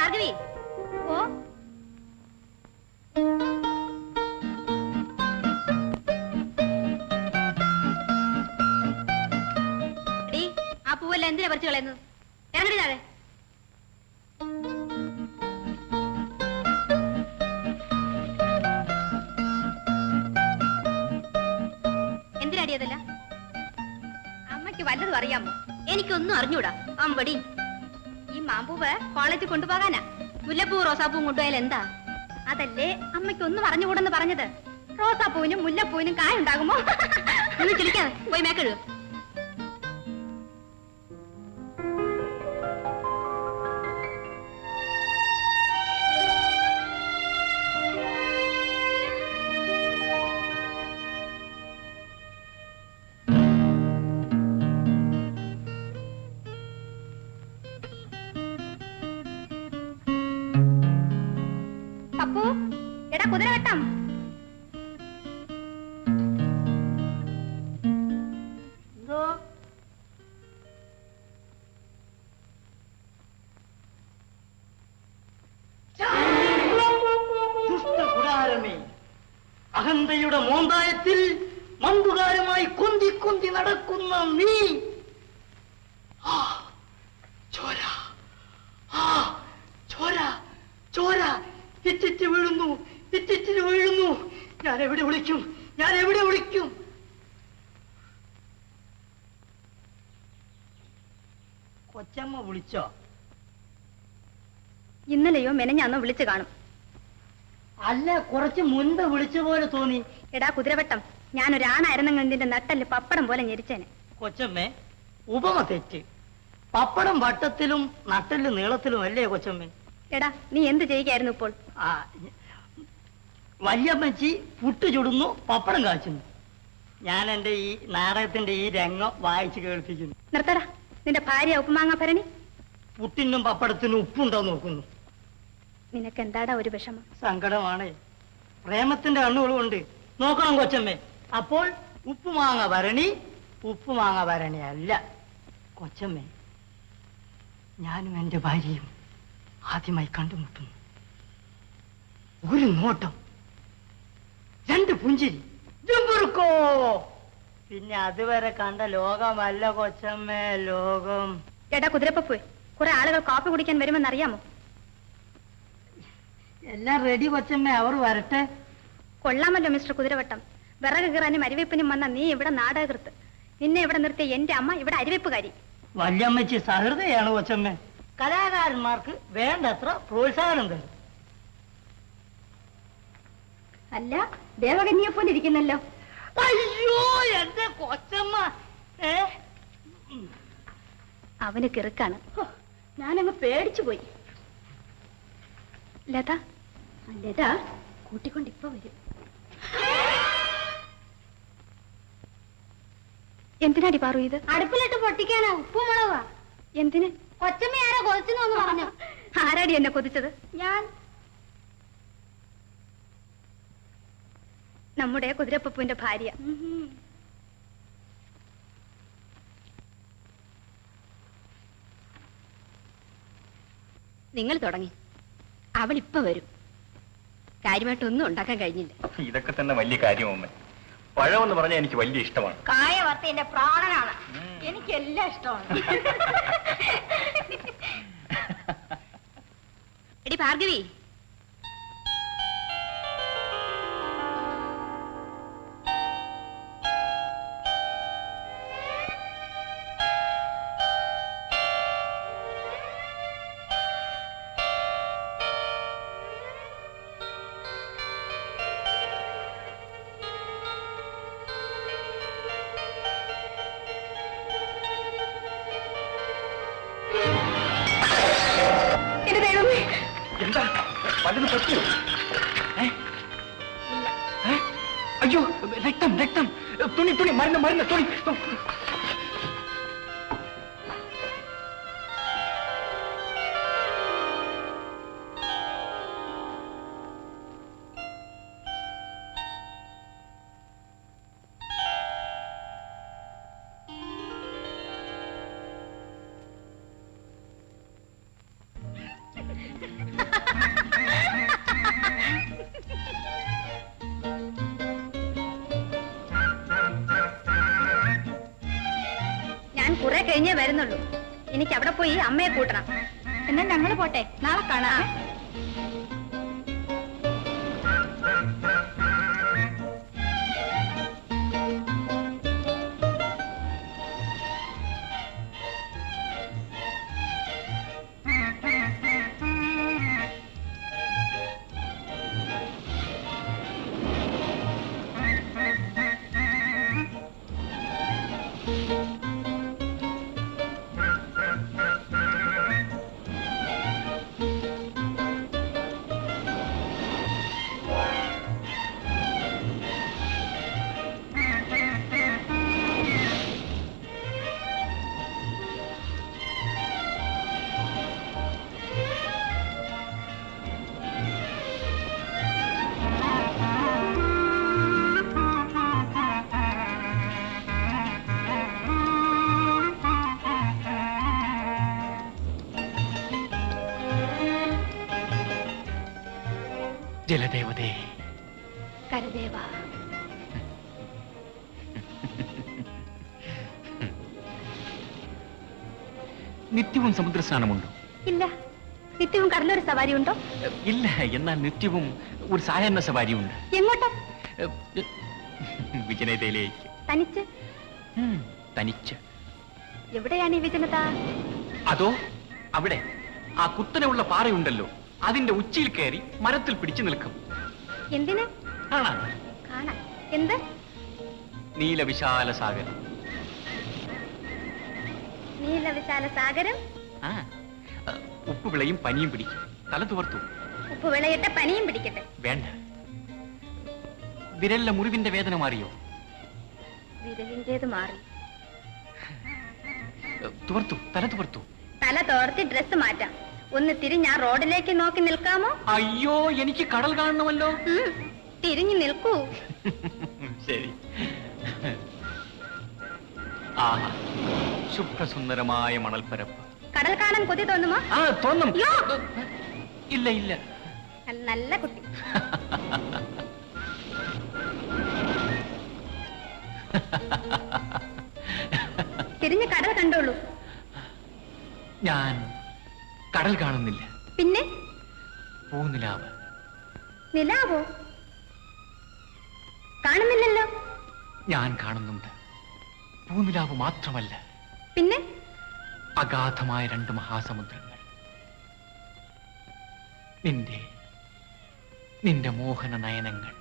ഭാർഗവി, ഓ ആ പൂവെല്ലാം എന്തിനാ പറിച്ചു കളയുന്നത്? ഇറങ്ങടി താഴെ. എന്തിനാടി അതല്ല? അമ്മയ്ക്ക് വല്ലതും അറിയാമോ? എനിക്കൊന്നും അറിഞ്ഞൂടാ. അമ്പടി, ഈ മാമ്പൂവ് കോളേജിൽ കൊണ്ടുപോകാനാ. മുല്ലപ്പൂ റോസാപ്പൂവും കൊണ്ടുപോയാൽ എന്താ? അതല്ലേ അമ്മയ്ക്കൊന്നും അറിഞ്ഞുകൂടെന്ന് പറഞ്ഞത്. റോസാപ്പൂവിനും മുല്ലപ്പൂവിനും കായുണ്ടാകുമോ? ഒന്ന് ചിരിക്കാതെ പോയി മേക്കഴുക. അപ്പു, എടാ കുതിരവട്ടം. അഹന്തയുടെ മോന്തായത്തിൽ മന്ദുകാരമായി കൊന്തി കൊന്തി നടക്കുന്ന നീ. ചോര, ചോര, ചോര ഇറ്റിറ്റ് വീഴുന്നു, ഇറ്റിറ്റിന് വീഴുന്നു. ഞാൻ എവിടെ വിളിക്കും? ഞാൻ എവിടെ വിളിക്കും? കൊച്ചമ്മ വിളിച്ചോ? ഇന്നലെയോ മെനഞ്ഞാന്നോ വിളിച്ചു കാണും. അല്ല, കുറച്ച് മുൻപ് വിളിച്ച പോലെ തോന്നി. എടാ കുതിരവട്ടം, ഞാനൊരാണായിരുന്നെങ്കിൽ നിന്റെ നട്ടല് പപ്പടം പോലെ ഞെരിച്ചേനെ. കൊച്ചമ്മേ, ഉപമ തെറ്റ്. പപ്പടം വട്ടത്തിലും നട്ടല് നീളത്തിലും അല്ലേ കൊച്ചമ്മേ? എടാ, നീ എന്ത് ചെയ്യുകയായിരുന്നു ഇപ്പോൾ? വല്യമ്മച്ചി പുട്ട് ചുടുന്നു, പപ്പടം കാച്ചുന്നു. ഞാൻ എന്റെ ഈ നാടകത്തിന്റെ ഈ രംഗം വായിച്ചു കേൾപ്പിക്കുന്നു. നിർത്തടാ, നിന്റെ ഭാര്യ ഉപ്പുമാങ്ങ ഭരണി. പുട്ടിനും പപ്പടത്തിനും ഉപ്പുണ്ടോ നോക്കുന്നു. നിനക്ക് എന്താടാ ഒരു വിഷമം? സങ്കടമാണ്. പ്രേമത്തിന്റെ കണ്ണുകളുണ്ട്. നോക്കണം കൊച്ചമ്മേ. അപ്പോൾ ഉപ്പുമാങ്ങ ഭരണി, ഉപ്പുമാങ്ങ ഭരണി അല്ല കൊച്ചമ്മേ. ഞാനും എന്റെ ഭാര്യയും ആദ്യമായി കണ്ടുമുട്ടുന്നു. ഒരു നോട്ടം, രണ്ട് പുഞ്ചിരി, പിന്നെ അതുവരെ കണ്ട ലോകമല്ല കൊച്ചമ്മേ ലോകം. എടാ കുതിരപ്പൂ, കുറെ ആളുകൾ കാപ്പി കുടിക്കാൻ വരുമെന്നറിയാമോ? എല്ലാം റെഡി കൊച്ചമ്മേ, അവർ വരട്ടെ. കൊള്ളാമല്ലോ മിസ്റ്റർ കുതിരവട്ടം. വിറക് കീറാനും അരിവെപ്പിനും വന്ന നീ ഇവിടെ നാടകൃത്ത്. നിന്നെ ഇവിടെ നിർത്തിയ എന്റെ അമ്മ ഇവിടെ അരിവെപ്പുകാരി. വല്യമ്മച്ചി സഹൃദയാണ് കൊച്ചമ്മേ. കലാകാരന്മാർക്ക് വേണ്ടത്ര പ്രോത്സാഹനം തരും. അല്ല, ദേവകന്യെ പോലെ ഇരിക്കുന്നല്ലോ. അയ്യോ എന്റെ കൊച്ചമ്മ. അവന് കിറുക്കാണ്. ഞാനങ്ങ് പേടിച്ചു പോയി. ലത, ലത കൂട്ടിക്കൊണ്ടിപ്പോ വരും. എന്തിനാടി പാറു ഇത്? അടുപ്പിലിട്ട് പൊട്ടിക്കാനാ. ഉപ്പും മുളകാ. എന്തിന്? കൊച്ചമ്മ ആരാ കൊതിച്ചെന്ന് പറഞ്ഞു. ആരാടി എന്നെ കൊതിച്ചത്? ഞാൻ. നമ്മുടെ കുതിരപ്പൂവിന്റെ ഭാര്യ. നിങ്ങൾ തുടങ്ങി. അവൾ ഇപ്പൊ വരും. കാര്യമായിട്ടൊന്നും ഉണ്ടാക്കാൻ കഴിഞ്ഞില്ല. ഇതൊക്കെ തന്നെ വലിയ കാര്യമമ്മ. പഴമെന്ന് പറഞ്ഞാൽ എനിക്ക് വലിയ ഇഷ്ടമാണ്. കായ വറുത്ത എന്റെ പ്രാണനാണ്. എനിക്കെല്ലാം ഇഷ്ടമാണ്. എടി ഭാർഗവി, എന്താ വല്ലതും പറ്റിയോ? അയ്യോ, രക്തം രക്തം. തുണി തുണി, മരുന്ന് മരുന്ന്, തുണി. കുറെ കഴിഞ്ഞേ വരുന്നുള്ളൂ. എനിക്ക് അവിടെ പോയി അമ്മയെ കൂട്ടണം. എന്നാ ഞങ്ങൾ പോട്ടെ, നാളെ കാണാം. ജലദേവതേ, കരദേവ, നിത്യവും സമുദ്രസ്നാനമുണ്ടോ? ഇല്ല. നിത്യവും കടലൊരു സവാരി ഉണ്ടോ? ഇല്ല. എന്നാൽ നിത്യവും ഒരു സായാഹ്ന സവാരിയുണ്ട്. എങ്ങോട്ടാ? വിജനതയിലേക്ക്. തനിച്ച്? തനിച്ച്. എവിടെയാണ് ഈ വിജനത? അതോ അവിടെ ആ കുത്തനെയുള്ള പാറയുണ്ടല്ലോ, അതിന്റെ ഉച്ചിയിൽ കയറി മരത്തിൽ പിടിച്ചു നിൽക്കും. എന്തിന്? കാണാൻ. കാണാൻ? എന്ത്? നീലവിശാല സാഗരം. നീലവിശാല സാഗരം? ഉപ്പ് വിളയും പനിയും പിടിക്കും. തല തുവർത്തു. ഉപ്പ് വിളയട്ടെ, പനിയും പിടിക്കട്ടെ. വേണ്ട. വിരലിലെ മുറിവിന്റെ വേദന മാറിയോ? വിരലിന്റേത് മാറി. തുവർത്തു, തല തുവർത്തു. തല തോർത്തി ഡ്രസ് മാറ്റാം. ഒന്ന് തിരിഞ്ഞ് ആ റോഡിലേക്ക് നോക്കി നിൽക്കാമോ? അയ്യോ, എനിക്ക് കടൽ കാണണമല്ലോ. തിരിഞ്ഞു നിൽക്കൂ. ശരി. ആഹാ, ശുഭ്രസുന്ദരമായ മണൽപ്പരപ്പ്. കടൽ കാണാൻ കൊതി തോന്നുമോ? തോന്നും. ഇല്ല ഇല്ല. നല്ല കുട്ടി. തിരിഞ്ഞ് കടൽ കണ്ടോളൂ. ഞാൻ കടൽ കാണുന്നില്ല. പിന്നെ? പൂനിലാവ്. നിലാവോ? കാണുന്നില്ലല്ലോ. ഞാൻ കാണുന്നുണ്ട്. പൂനിലാവ് മാത്രമല്ല, പിന്നെ അഗാധമായ 2 മഹാസമുദ്രങ്ങൾ. നിന്റെ മോഹന നയനങ്ങൾ.